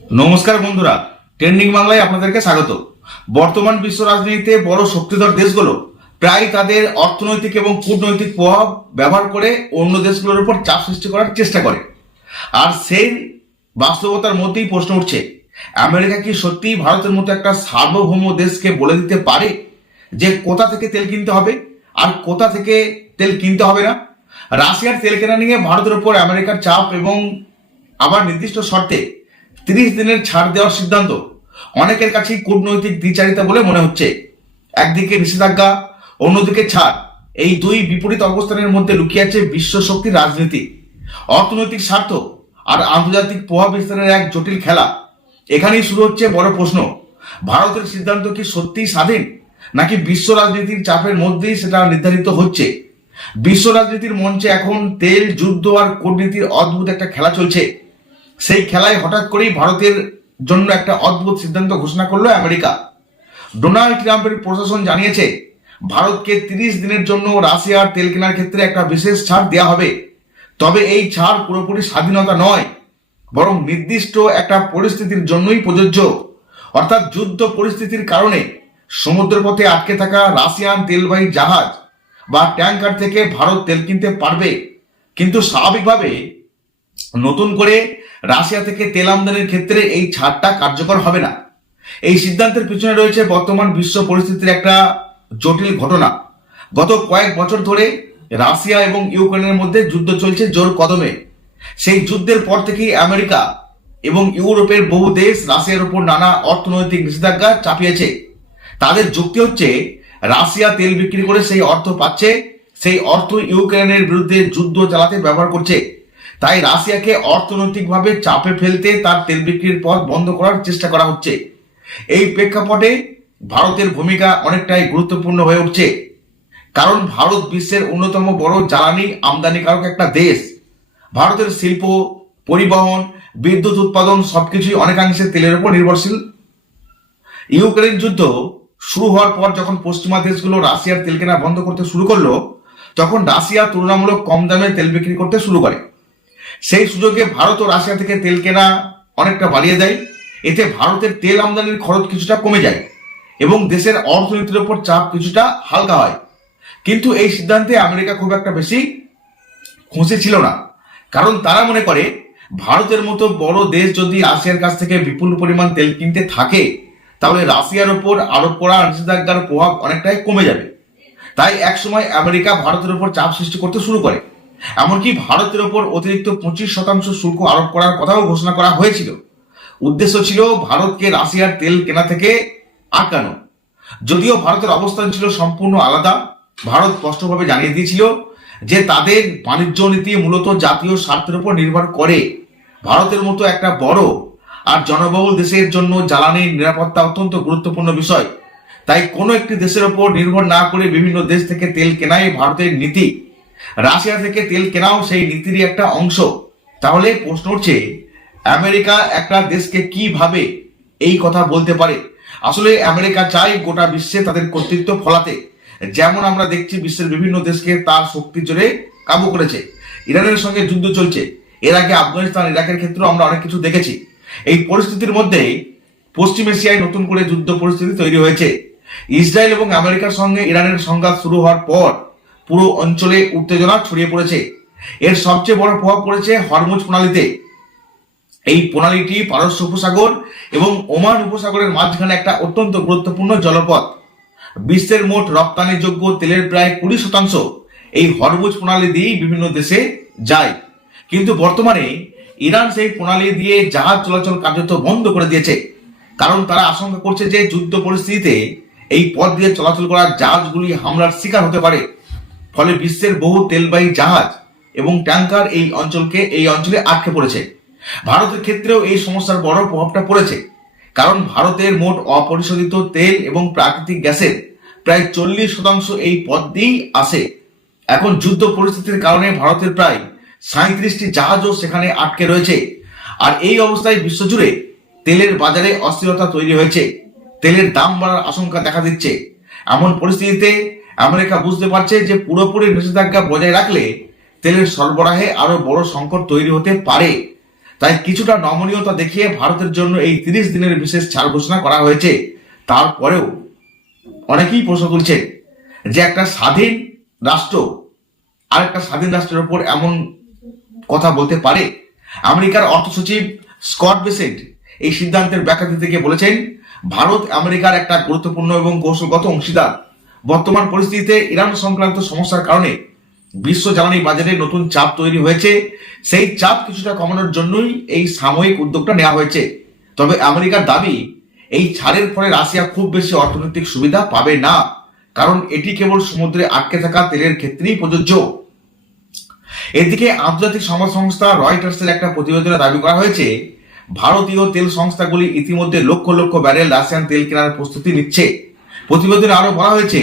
নমস্কার বন্ধুরা, ট্রেন্ডিং বাংলায় আপনাদেরকে স্বাগত। বর্তমান বিশ্ব রাজনীতিতে বড় শক্তিধর দেশগুলো প্রায় তাদের অর্থনৈতিক এবং কূটনৈতিক প্রভাব ব্যবহার করে অন্য দেশগুলোর উপর চাপ সৃষ্টি করার চেষ্টা করে। আর সেই বাস্তবতার মধ্যেই প্রশ্ন উঠছে, আমেরিকা কি সত্যিই ভারতের মতো একটা সার্বভৌম দেশকে বলে দিতে পারে যে কোথা থেকে তেল কিনতে হবে আর কোথা থেকে তেল কিনতে হবে না? রাশিয়ার তেল কেনা নিয়ে ভারতের উপর আমেরিকার চাপ এবং আবার নির্দিষ্ট শর্তে 30 দিনের ছাড় দেওয়ার সিদ্ধান্ত অনেকের কাছেই কূটনৈতিক দ্বিচারিতা বলে মনে হচ্ছে। একদিকে নিষেধাজ্ঞা, অন্যদিকে ছাড়, এই দুই বিপরীত অবস্থানের মধ্যে লুকিয়ে আছে বিশ্ব শক্তির রাজনীতি, অর্থনৈতিক স্বার্থ আর আন্তর্জাতিক প্রভাব বিস্তারের এক জটিল খেলা। এখানেই শুরু হচ্ছে বড় প্রশ্ন, ভারতের সিদ্ধান্ত কি সত্যিই স্বাধীন, নাকি বিশ্ব রাজনীতির চাপের মধ্যেই সেটা নির্ধারিত হচ্ছে? বিশ্ব রাজনীতির মঞ্চে এখন তেল, যুদ্ধ আর কূটনীতির অদ্ভুত একটা খেলা চলছে। সেই খেলায় হঠাৎ করেই ভারতের জন্য একটা অদ্ভুত সিদ্ধান্ত ঘোষণা করলো আমেরিকা। ডোনাল্ড ট্রাম্পের প্রশাসন জানিয়েছে ভারতকে 30 দিনের জন্য রাশিয়ার তেল কেনার ক্ষেত্রে একটা বিশেষ ছাড় দেওয়া হবে। তবে এই ছাড় পুরোপুরি স্বাধীনতা নয়, বরং নির্দিষ্ট একটা পরিস্থিতির জন্যই প্রযোজ্য। অর্থাৎ যুদ্ধ পরিস্থিতির কারণে সমুদ্রপথে আটকে থাকা রাশিয়ান তেলবাহী জাহাজ বা ট্যাঙ্কার থেকে ভারত তেল কিনতে পারবে, কিন্তু স্বাভাবিকভাবে নতুন করে রাশিয়া থেকে তেল আমদানির ক্ষেত্রে এই ছাড়টা কার্যকর হবে না। এই সিদ্ধান্তের পিছনে রয়েছে বর্তমান বিশ্ব পরিস্থিতির একটা জটিল ঘটনা। গত কয়েক বছর ধরে রাশিয়া এবং ইউক্রেনের মধ্যে যুদ্ধ চলছে জোর কদমে। সেই যুদ্ধের পর থেকেই আমেরিকা এবং ইউরোপের বহু দেশ রাশিয়ার উপর নানা অর্থনৈতিক নিষেধাজ্ঞা চাপিয়েছে। তাদের যুক্তি হচ্ছে, রাশিয়া তেল বিক্রি করে সেই অর্থ পাচ্ছে, সেই অর্থ ইউক্রেনের বিরুদ্ধে যুদ্ধ চালাতে ব্যবহার করছে। তাই রাশিয়াকে অর্থনৈতিকভাবে চাপে ফেলতে তার তেল বিক্রির পথ বন্ধ করার চেষ্টা করা হচ্ছে। এই প্রেক্ষাপটে ভারতের ভূমিকা অনেকটাই গুরুত্বপূর্ণ হয়ে উঠছে, কারণ ভারত বিশ্বের অন্যতম বড় জ্বালানি আমদানিকারক একটা দেশ। ভারতের শিল্প, পরিবহন, বিদ্যুৎ উৎপাদন সবকিছুই অনেকাংশে তেলের উপর নির্ভরশীল। ইউক্রেন যুদ্ধ শুরু হওয়ার পর যখন পশ্চিমা দেশগুলো রাশিয়ার তেল কেনা বন্ধ করতে শুরু করলো, তখন রাশিয়া তুলনামূলক কম দামে তেল বিক্রি করতে শুরু করে। সেই সুযোগে ভারত ও রাশিয়া থেকে তেল কেনা অনেকটা বাড়িয়ে দেয়। এতে ভারতের তেল আমদানির খরচ কিছুটা কমে যায় এবং দেশের অর্থনীতির উপর চাপ কিছুটা হালকা হয়। কিন্তু এই সিদ্ধান্তে আমেরিকা খুব একটা বেশি খুশি ছিল না, কারণ তারা মনে করে ভারতের মতো বড় দেশ যদি রাশিয়ার কাছ থেকে বিপুল পরিমাণ তেল কিনতে থাকে, তাহলে রাশিয়ার উপর আরোপ করা নিষেধাজ্ঞার প্রভাব অনেকটাই কমে যাবে। তাই একসময় আমেরিকা ভারতের উপর চাপ সৃষ্টি করতে শুরু করে। এমনকি ভারতের ওপর অতিরিক্ত 25% শুল্ক আরোপ করার কথাও ঘোষণা করা হয়েছিল। উদ্দেশ্য ছিল ভারতকে রাশিয়ার তেল কেনা থেকে আটকানো। যদিও ভারতের অবস্থান ছিল সম্পূর্ণ আলাদা। ভারত স্পষ্টভাবে জানিয়ে দিয়েছিল যে তাদের বাণিজ্য নীতি মূলত জাতীয় স্বার্থের উপর নির্ভর করে। ভারতের মতো একটা বড় আর জনবহুল দেশের জন্য জ্বালানির নিরাপত্তা অত্যন্ত গুরুত্বপূর্ণ বিষয়। তাই কোনো একটি দেশের উপর নির্ভর না করে বিভিন্ন দেশ থেকে তেল কেনাই ভারতের নীতি। রাশিয়া থেকে তেল কেনাও সেই নীতিরই একটা অংশ। তাহলে প্রশ্ন উঠছে, আমেরিকা একটা দেশকে কিভাবে এই কথা বলতে পারে? আসলে আমেরিকা চায় গোটা বিশ্বে তাদের কর্তৃত্ব ফলাতে। যেমন আমরা দেখছি বিশ্বের বিভিন্ন দেশকে তার শক্তির জোরে কাবু করেছে। ইরানের সঙ্গে যুদ্ধ চলছে, এর আগে আফগানিস্তান, ইরাকের ক্ষেত্রেও আমরা অনেক কিছু দেখেছি। এই পরিস্থিতির মধ্যেই পশ্চিম এশিয়ায় নতুন করে যুদ্ধ পরিস্থিতি তৈরি হয়েছে। ইসরায়েল এবং আমেরিকার সঙ্গে ইরানের সংঘাত শুরু হওয়ার পর পুরো অঞ্চলে উত্তেজনা ছড়িয়ে পড়েছে। এর সবচেয়ে বড় প্রভাব পড়েছে হরমুজ প্রণালীতে। এই প্রণালীটি পারস্য উপসাগর এবং ওমান উপসাগরের মাঝখানে একটা অত্যন্ত গুরুত্বপূর্ণ জলপথ। বিশ্বের মোট রপ্তানিযোগ্য তেলের প্রায় 20% এই হরমুজ প্রণালী দিয়েই বিভিন্ন দেশে যায়। কিন্তু বর্তমানে ইরান সেই প্রণালী দিয়ে জাহাজ চলাচল কার্যত বন্ধ করে দিয়েছে, কারণ তারা আশঙ্কা করছে যে যুদ্ধ পরিস্থিতিতে এই পথ দিয়ে চলাচল করা জাহাজগুলি হামলার শিকার হতে পারে। ফলে বিশ্বের বহু তেলবাহী জাহাজ এবং ট্যাঙ্কার এই অঞ্চলে আটকে পড়েছে। ভারতের ক্ষেত্রেও এই সমস্যার বড় প্রভাবটা পড়েছে, কারণ ভারতের মোট অপরিশোধিত তেল এবং প্রাকৃতিক গ্যাসের প্রায় 40% এই পথ দিয়েই আসে। এখন যুদ্ধ পরিস্থিতির কারণে ভারতের প্রায় 37টি জাহাজও সেখানে আটকে রয়েছে। আর এই অবস্থায় বিশ্বজুড়ে তেলের বাজারে অস্থিরতা তৈরি হয়েছে। তেলের দাম বাড়ার আশঙ্কা দেখা দিচ্ছে। এমন পরিস্থিতিতে আমেরিকা বুঝতে পারছে যে পুরোপুরি নিষেধাজ্ঞা বজায় রাখলে তেলের সরবরাহে আরো বড় সংকট তৈরি হতে পারে। তাই কিছুটা নমনীয়তা দেখিয়ে ভারতের জন্য এই 30 দিনের বিশেষ ছাড় ঘোষণা করা হয়েছে। তারপরেও অনেকেই প্রশ্ন তুলছে যে একটা স্বাধীন রাষ্ট্র আরেকটা স্বাধীন রাষ্ট্রের উপর এমন কথা বলতে পারে? আমেরিকার অর্থ সচিব স্কট বেসেন্ট এই সিদ্ধান্তের ব্যাখ্যা দিতে গিয়ে বলেছেন, ভারত আমেরিকার একটা গুরুত্বপূর্ণ এবং কৌশলগত অংশীদার। বর্তমান পরিস্থিতিতে ইরান সংক্রান্ত সমস্যার কারণে বিশ্ব জ্বালানি বাজারে নতুন চাপ তৈরি হয়েছে। সেই চাপ কিছুটা কমানোর জন্যই এই সাময়িক উদ্যোগটা নেওয়া হয়েছে। তবে আমেরিকার দাবি, এই ছাড়ের ফলে রাশিয়া খুব বেশি অর্থনৈতিক সুবিধা পাবে না, কারণ এটি কেবল সমুদ্রে আটকে থাকা তেলের ক্ষেত্রেই প্রযোজ্য। এদিকে আন্তর্জাতিক সংবাদ সংস্থা রয়টার্সের একটা প্রতিবেদনে দাবি করা হয়েছে, ভারতীয় তেল সংস্থাগুলি ইতিমধ্যে লক্ষ লক্ষ ব্যারেল রাশিয়ান তেল কেনার প্রস্তুতি নিচ্ছে। প্রতিবেদনে আরো বলা হয়েছে,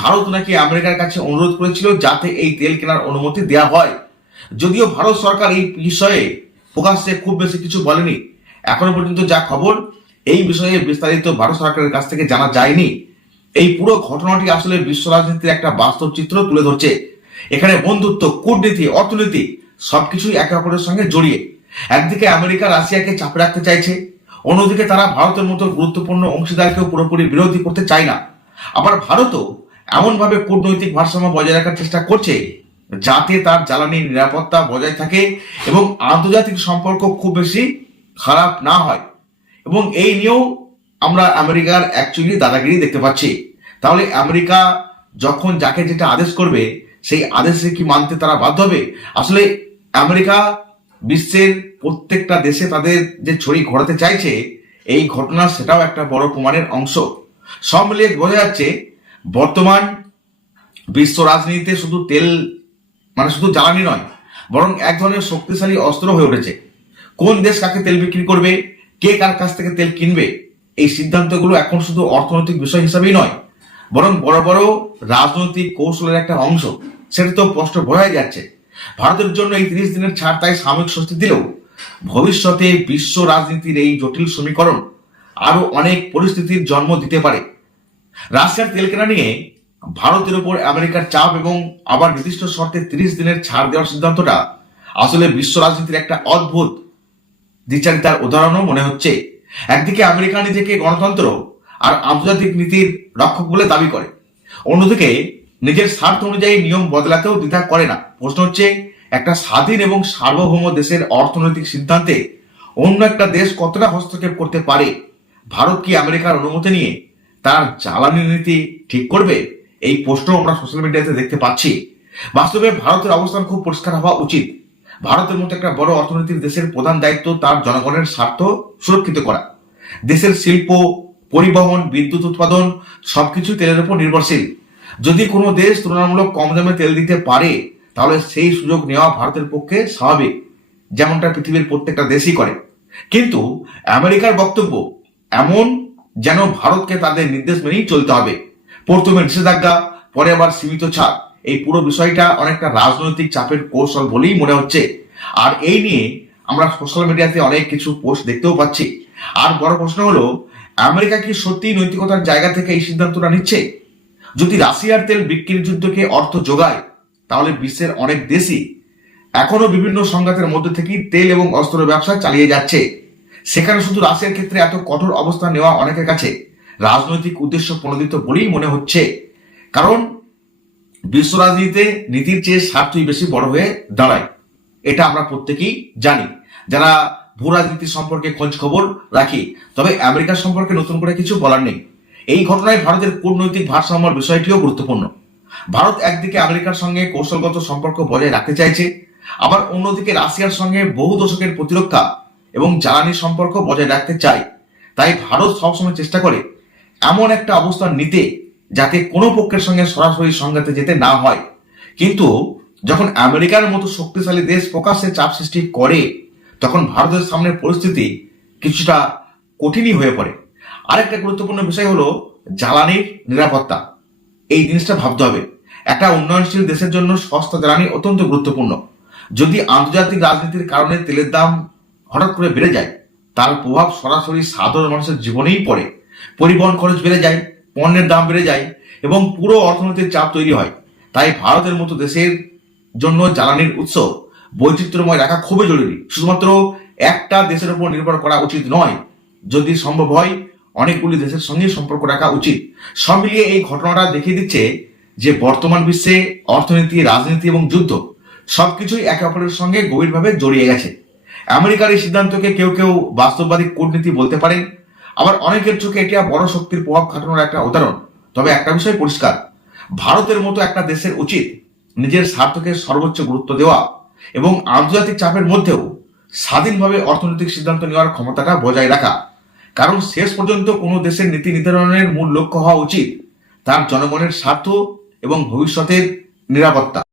ভারত নাকি আমেরিকার কাছে অনুরোধ করেছিল যাতে এই তেল কেনার অনুমতি দেওয়া হয়। যদিও ভারত সরকার এই বিষয়ে প্রকাশ্যে খুব বেশি কিছু বলেনি। এখনো পর্যন্ত যা খবর, এই বিষয়ে বিস্তারিত ভারত সরকারের কাছ থেকে জানা যায়নি। এই পুরো ঘটনাটি আসলে বিশ্ব রাজনীতির একটা বাস্তব চিত্র তুলে ধরছে। এখানে বন্ধুত্ব, কূটনীতি, অর্থনীতি সবকিছুই একে অপরের সঙ্গে জড়িয়ে। একদিকে আমেরিকা রাশিয়াকে চাপে রাখতে চাইছে, অন্যদিকে তারা ভারতের মতো গুরুত্বপূর্ণ অংশীদারকেও পুরোপুরি বিরোধী করতে চায় না। আবার ভারতও এমনভাবে কূটনৈতিক ভারসাম্য বজায় রাখার চেষ্টা করছে যাতে তার জ্বালানি নিরাপত্তা বজায় থাকে এবং আন্তর্জাতিক সম্পর্ক খুব বেশি খারাপ না হয়। এবং এই নিয়েও আমরা আমেরিকার অ্যাকচুয়ালি দাদাগিরি দেখতে পাচ্ছি। তাহলে আমেরিকা যখন যাকে যেটা আদেশ করবে, সেই আদেশে কি মানতে তারা বাধ্য হবে? আসলে আমেরিকা বিশ্বের প্রত্যেকটা দেশে তাদের যে ছড়ি ঘোরাতে চাইছে, এই ঘটনা সেটাও একটা বড় প্রমাণের অংশ। সব মিলিয়ে বোঝা যাচ্ছে, বর্তমান বিশ্ব রাজনীতিতে শুধু তেল শুধু জ্বালানি নয়, বরং এক ধরনের শক্তিশালী অস্ত্র হয়ে উঠেছে। কোন দেশ কাকে তেল বিক্রি করবে, কে কার কাছ থেকে তেল কিনবে, এই সিদ্ধান্তগুলো এখন শুধু অর্থনৈতিক বিষয় হিসাবেই নয়, বরং বড় বড় রাজনৈতিক কৌশলের একটা অংশ। সেটা তো স্পষ্ট বোঝাই যাচ্ছে। ভারতের জন্য এই 30 দিনের ছাড় তাই সাময়িক স্বস্তি দিলেও ভবিষ্যতে বিশ্ব রাজনীতির এই জটিল সমীকরণ আরো অনেক পরিস্থিতির জন্ম দিতে পারে। রাশিয়ার তেল কেনা নিয়ে ভারতের উপর আমেরিকার চাপ এবং আবার নির্দিষ্ট শর্তে 30 দিনের ছাড় দেওয়ার সিদ্ধান্তটা আসলে বিশ্ব রাজনীতির একটা অদ্ভুত দ্বিচারিতার উদাহরণও মনে হচ্ছে। একদিকে আমেরিকা নিজেকে গণতন্ত্র আর আন্তর্জাতিক নীতির রক্ষক বলে দাবি করে, অন্যদিকে নিজের স্বার্থ অনুযায়ী নিয়ম বদলাতেও দ্বিধা করে না। প্রশ্ন হচ্ছে, একটা স্বাধীন এবং সার্বভৌম দেশের অর্থনৈতিক সিদ্ধান্তে অন্য একটা দেশ কতটা হস্তক্ষেপ করতে পারে? ভারত কি আমেরিকার অনুমতি নিয়ে তার জ্বালানি নীতি ঠিক করবে? এই প্রশ্ন আমরা সোশ্যাল মিডিয়াতে দেখতে পাচ্ছি। বাস্তবে ভারতের অবস্থান খুব পরিষ্কার হওয়া উচিত। ভারতের মতো একটা বড় অর্থনৈতিক দেশের প্রধান দায়িত্ব তার জনগণের স্বার্থ সুরক্ষিত করা। দেশের শিল্প, পরিবহন, বিদ্যুৎ উৎপাদন সবকিছু তেলের উপর নির্ভরশীল। যদি কোনো দেশ তুলনামূলক কম দামে তেল দিতে পারে, তাহলে সেই সুযোগ নেওয়া ভারতের পক্ষে স্বাভাবিক, যেমনটা পৃথিবীর প্রত্যেকটা দেশই করে। কিন্তু আমেরিকার বক্তব্য এমন যেন ভারতকে তাদের নির্দেশ মেনেই চলতে হবে। প্রথমে নিষেধাজ্ঞা, পরে আবার সীমিত ছাড়। এই পুরো বিষয়টা অনেকটা রাজনৈতিক চাপের কৌশল বলেই মনে হচ্ছে। আর এই নিয়ে আমরা সোশ্যাল মিডিয়াতে অনেক কিছু পোস্ট দেখতেও পাচ্ছি। আর বড় প্রশ্ন হলো, আমেরিকা কি সত্যি নৈতিকতার জায়গা থেকে এই সিদ্ধান্তটা নিচ্ছে? যদি রাশিয়ার তেল বিক্রির যুদ্ধকে অর্থ যোগায়, তাহলে বিশ্বের অনেক দেশই এখনো বিভিন্ন সংঘাতের মধ্যে থেকেই তেল এবং অস্ত্র ব্যবসা চালিয়ে যাচ্ছে। সেখানে শুধু রাশিয়ার ক্ষেত্রে এত কঠোর অবস্থান নেওয়া অনেকের কাছে রাজনৈতিক উদ্দেশ্য প্রণোদিত বলেই মনে হচ্ছে। কারণ বিশ্ব রাজনীতিতে নীতির চেয়ে স্বার্থই বেশি বড় হয়ে দাঁড়ায়, এটা আমরা প্রত্যেকেই জানি যারা ভূ রাজনীতি সম্পর্কে খোঁজ খবর রাখি। তবে আমেরিকা সম্পর্কে নতুন করে কিছু বলার নেই। এই ঘটনায় ভারতের কূটনৈতিক ভারসাম্যের বিষয়টিও গুরুত্বপূর্ণ। ভারত একদিকে আমেরিকার সঙ্গে কৌশলগত সম্পর্ক বজায় রাখতে চাইছে, আবার অন্যদিকে রাশিয়ার সঙ্গে বহু দশকের প্রতিরক্ষা এবং জ্বালানি সম্পর্ক বজায় রাখতে চায়। তাই ভারত সবসময় চেষ্টা করে এমন একটা অবস্থান নিতে যাতে কোনো পক্ষের সঙ্গে সরাসরি সংঘাতে যেতে না হয়। কিন্তু যখন আমেরিকার মতো শক্তিশালী দেশ প্রকাশ্যে চাপ সৃষ্টি করে, তখন ভারতের সামনে পরিস্থিতি কিছুটা কঠিনই হয়ে পড়ে। আরেকটা গুরুত্বপূর্ণ বিষয় হলো জ্বালানির নিরাপত্তা। এই জিনিসটা ভাবতে হবে। একটা উন্নয়নশীল দেশের জন্য সস্তা জ্বালানি অত্যন্ত গুরুত্বপূর্ণ। যদি আন্তর্জাতিক রাজনীতির কারণে তেলের দাম হঠাৎ করে বেড়ে যায়, তার প্রভাব সরাসরি সাধারণ মানুষের জীবনেই পড়ে। পরিবহন খরচ বেড়ে যায়, পণ্যের দাম বেড়ে যায় এবং পুরো অর্থনৈতিক চাপ তৈরি হয়। তাই ভারতের মতো দেশের জন্য জ্বালানির উৎস বৈচিত্র্যময় রাখা খুবই জরুরি। শুধুমাত্র একটা দেশের উপর নির্ভর করা উচিত নয়। যদি সম্ভব হয় অনেকগুলি দেশের সঙ্গে সম্পর্ক রাখা উচিত। সব মিলিয়ে এই ঘটনাটা দেখিয়ে দিচ্ছে যে বর্তমান বিশ্বে অর্থনীতি, রাজনীতি এবং যুদ্ধ সবকিছুই একে অপরের সঙ্গে গভীরভাবে জড়িয়ে গেছে। আমেরিকার এই সিদ্ধান্তকে কেউ কেউ বাস্তববাদী কূটনীতি বলতে পারেন, আবার অনেকের চোখে এটা বড় শক্তির প্রভাব খাটানোর একটা উদাহরণ। তবে একটা বিষয় পরিষ্কার, ভারতের মতো একটা দেশের উচিত নিজের স্বার্থকে সর্বোচ্চ গুরুত্ব দেওয়া এবং আন্তর্জাতিক চাপের মধ্যেও স্বাধীনভাবে অর্থনৈতিক সিদ্ধান্ত নেওয়ার ক্ষমতাটা বজায় রাখা। কারণ শেষ পর্যন্ত কোনো দেশের নীতি নির্ধারণের মূল লক্ষ্য হওয়া উচিত তার জনগণের স্বার্থ এবং ভবিষ্যতের নিরাপত্তা।